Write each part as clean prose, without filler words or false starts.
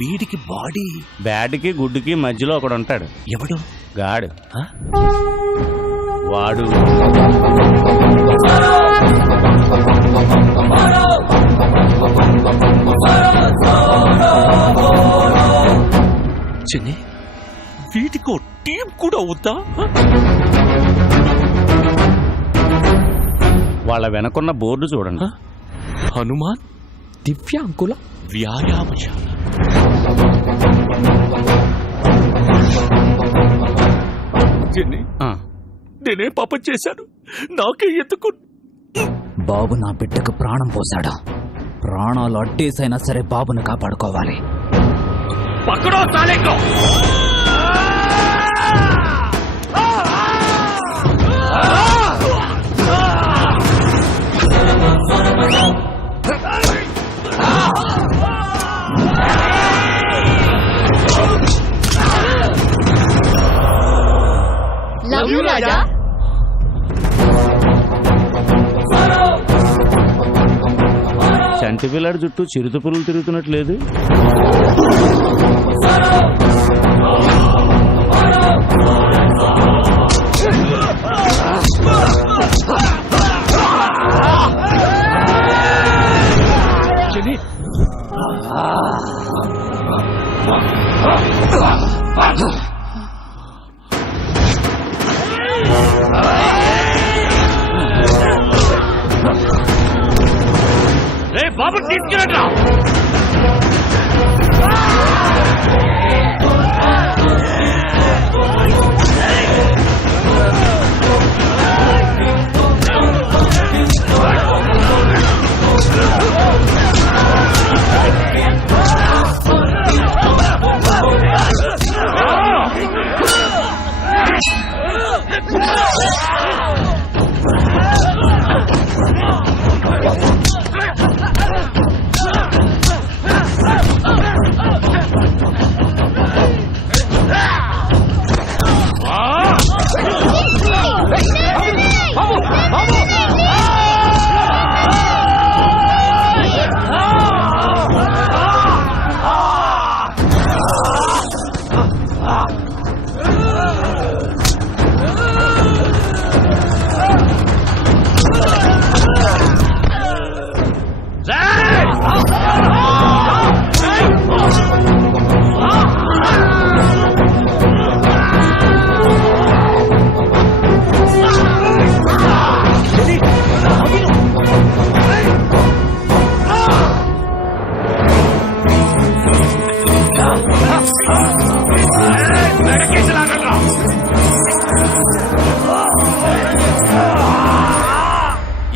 వీడికి బాడీ బ్యాడ్కి గుడ్డుకి మధ్యలో ఒకడు ఉంటాడు. ఎవడు? గాడు. వాడు చిన్ని, వీటికో టీం కూడా అవుతా? వాళ్ళ వెనకున్న బోర్డు చూడండి. హనుమాన్ దివ్యాంకుల వ్యాయామశాల. నేనే పాపం చేశాను, నాకే ఎందుకు? బాబు నా బిడ్డకు ప్రాణం పోశాడు. ప్రాణాలు అడ్డేసైనా సరే బాబును కాపాడుకోవాలి. పక్కడో తాలేకో. లవ్ యు రాజా. చంటి పిల్లాడి చుట్టూ చిరుత పురుగులు తిరుగుతున్నట్లేదు. బాబు తీసుకురా.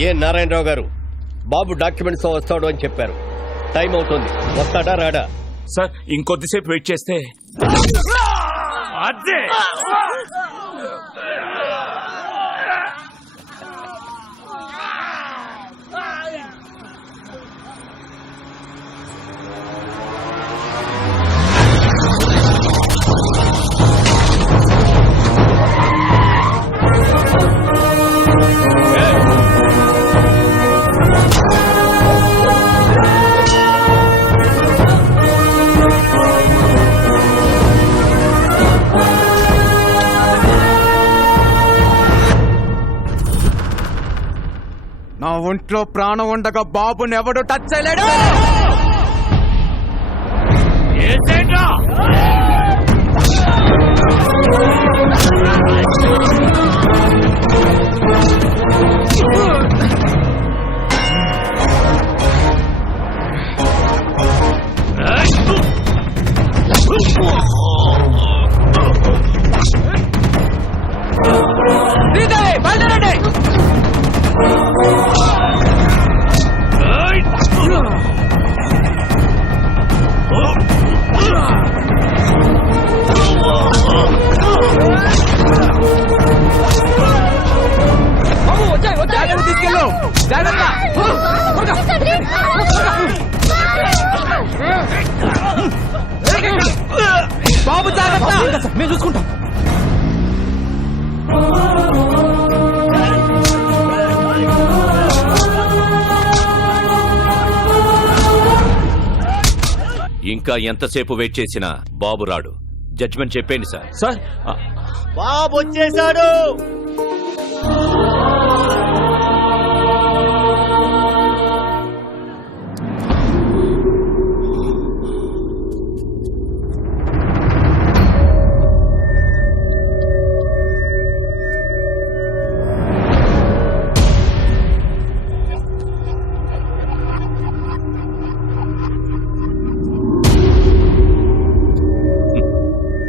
ఏ నారాయణరావు గారు, బాబు డాక్యుమెంట్స్ వస్తాడు అని చెప్పారు. టైం అవుతుంది, వస్తాడా రాడా? సార్ ఇంకొద్దిసేపు వెయిట్ చేస్తే అదే. నా ఒంట్లో ప్రాణం ఉండగా బాబుని ఎవడు టచ్ చేయలేడు. బాబు జాగ్రత్త, మేము చూసుకుంటాం. ఇంకా ఎంతసేపు వెయిట్ చేసినా బాబు రాడు. జడ్జిమెంట్ చెప్పండి సార్. సార్ బాబు వచ్చేసాడు.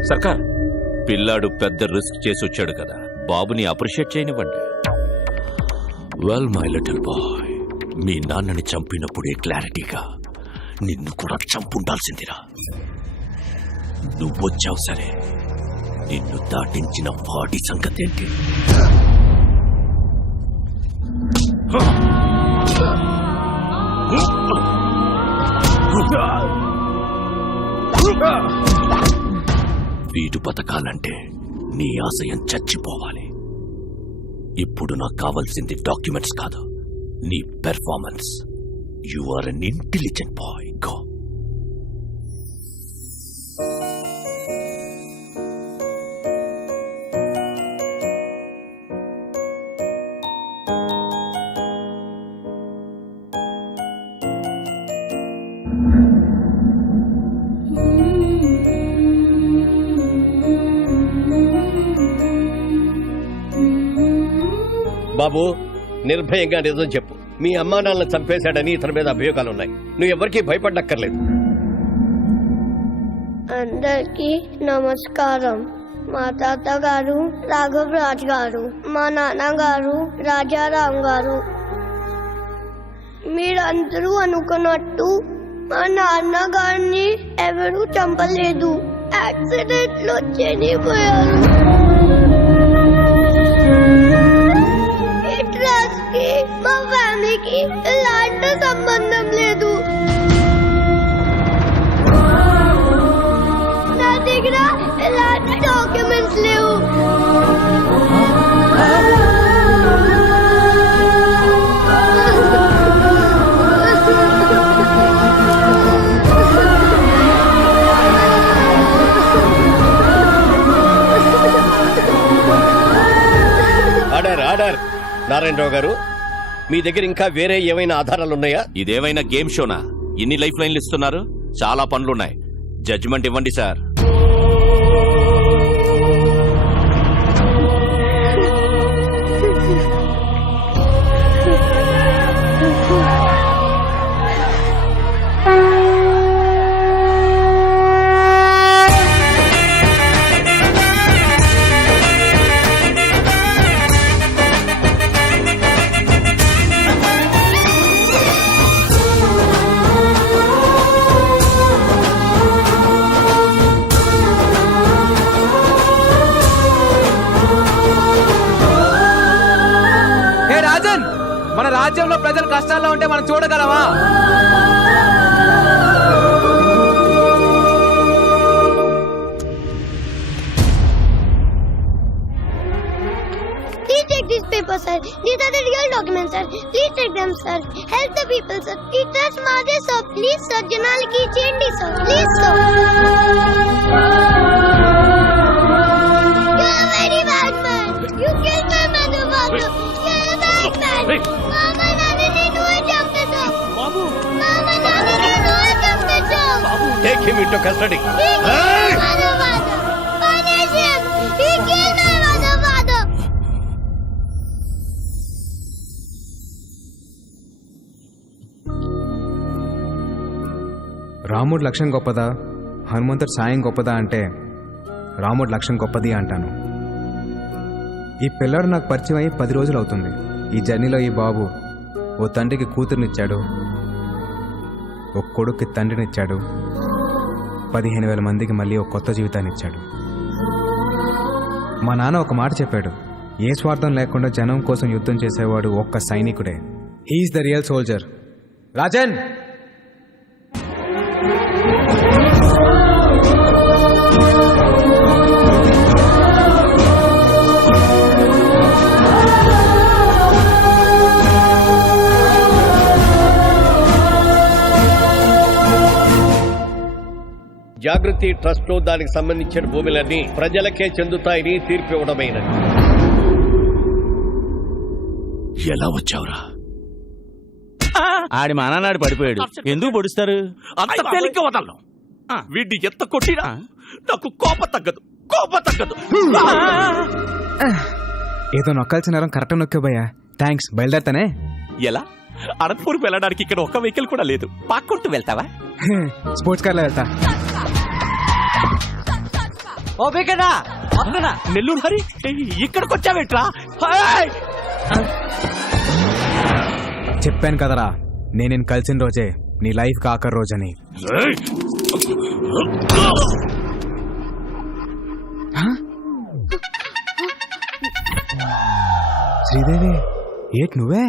సర్కార్, పిల్లాడు పెద్ద రిస్క్ చేసి వచ్చాడు కదా, బాబుని అప్రిషియేట్ చేయనివ్వండి. వెల్ మై లిటిల్ బాయ్, మీ నాన్నని చంపినప్పుడే క్లారిటీగా నిన్ను కూడా చంపుండాల్సిందిరా. నువ్వొచ్చావు సరే, నిన్ను దాటించిన వాడి సంగతి ఏంటి? వీడు బతకాలంటే నీ ఆశయం చచ్చిపోవాలి. ఇప్పుడు నాకు కావాల్సింది డాక్యుమెంట్స్ కాదు, నీ performance. You are an intelligent boy. Go. బాబు, నిర్భయంగా నిజం చెప్పు. మీ అమ్మా నాన్నలను చంపేశాడని ఇతని మీద అభియోగాలున్నాయి. నువ్వు ఎవరికీ భయపడక్కర్లేదు. అందరికీ నమస్కారం. మా తాతగారు రాఘవ్ రాజ్ గారు, మా నాన్నగారు రాజారాం గారు. మీరందరూ అనుకున్నట్టు మా నాన్నగారిని ఎవరూ చంపలేదు. యాక్సిడెంట్ లో చనిపోయారు. కి మా ఫ్యామిలీకి ఎలాంటి సంబంధం లేదు. నా దగ్గర ఎలాంటి డాక్యుమెంట్స్ లేవు. Order order. నారాయణరావు గారు, మీ దగ్గర ఇంకా వేరే ఏమైనా ఆధారాలున్నాయా? ఇదేమైనా గేమ్ షోనా? ఇన్ని లైఫ్ లైన్లు ఇస్తున్నారు. చాలా పనులున్నాయి. జడ్జిమెంట్ ఇవ్వండి సార్. మన రాజ్యంలో ప్రజలు కష్టాల్లో ఉంటే మనం చూడగలమా? Please take these papers, sir. These are the real documents, sir. Please take them, sir. Help the people, sir. It is Mother, sir. Please, sir. Janaliki change, sir. Please, sir. You're a very bad man. You killed my mother, father. You're a bad man. Mama, Nani, నేను చంపేశా. బాబు, Mama, Nani, నేను చంపేశా. Take him into custody. He killed my mother, father. Punish him. He killed my mother, father. రాముడి లక్ష్యం గొప్పదా, హనుమంతుడి సాయం గొప్పదా అంటే రాముడి లక్ష్యం గొప్పది అంటాను. ఈ పిల్లాడు నాకు పరిచయం అయ్యి 10 రోజులు అవుతుంది. ఈ జర్నీలో ఈ బాబు ఓ తండ్రికి కూతురునిచ్చాడు, ఓ కొడుక్కి తండ్రినిచ్చాడు, 15,000 మందికి మళ్ళీ ఒక కొత్త జీవితాన్ని ఇచ్చాడు. మా నాన్న ఒక మాట చెప్పాడు, ఏ స్వార్థం లేకుండా జనం కోసం యుద్ధం చేసేవాడు ఒక్క సైనికుడే. He's the real soldier. Rajan, Jagruti trust లో దానికి సంబంధించిన భూములన్నీ ప్రజలకే చెందుతాయని తీర్పు ఇవ్వడమైనది. ఎలా వచ్చావురా? ఆడి మానాడు పడిపోయాడు. ఎందుకు పొడుస్తారు? అంత తేలిగ్గా వదలను. వీడిని ఎంత కొట్టినా నాకు కోపం తగ్గదు. ఏదో నొక్కాల్సిన నేరం కరెక్ట్ నొక్కా భయ్యా. థ్యాంక్స్, బయలుదేరతానే. ఎలా? అనంతపూర్ వెళ్ళడానికి ఇక్కడ ఒక్క వెహికల్ కూడా లేదు. పాక్కుంటూ వెళ్తావా? స్పోర్ట్స్ కార్లో వెళ్తా. నెల్లూరు హరి ఇక్కడికి వచ్చావేట్రా? చెప్పాను కదరా, నేను కలిసిన రోజే నీ లైఫ్ కి ఆఖరి రోజని. శ్రీదేవి, ఏట్ నువ్వే?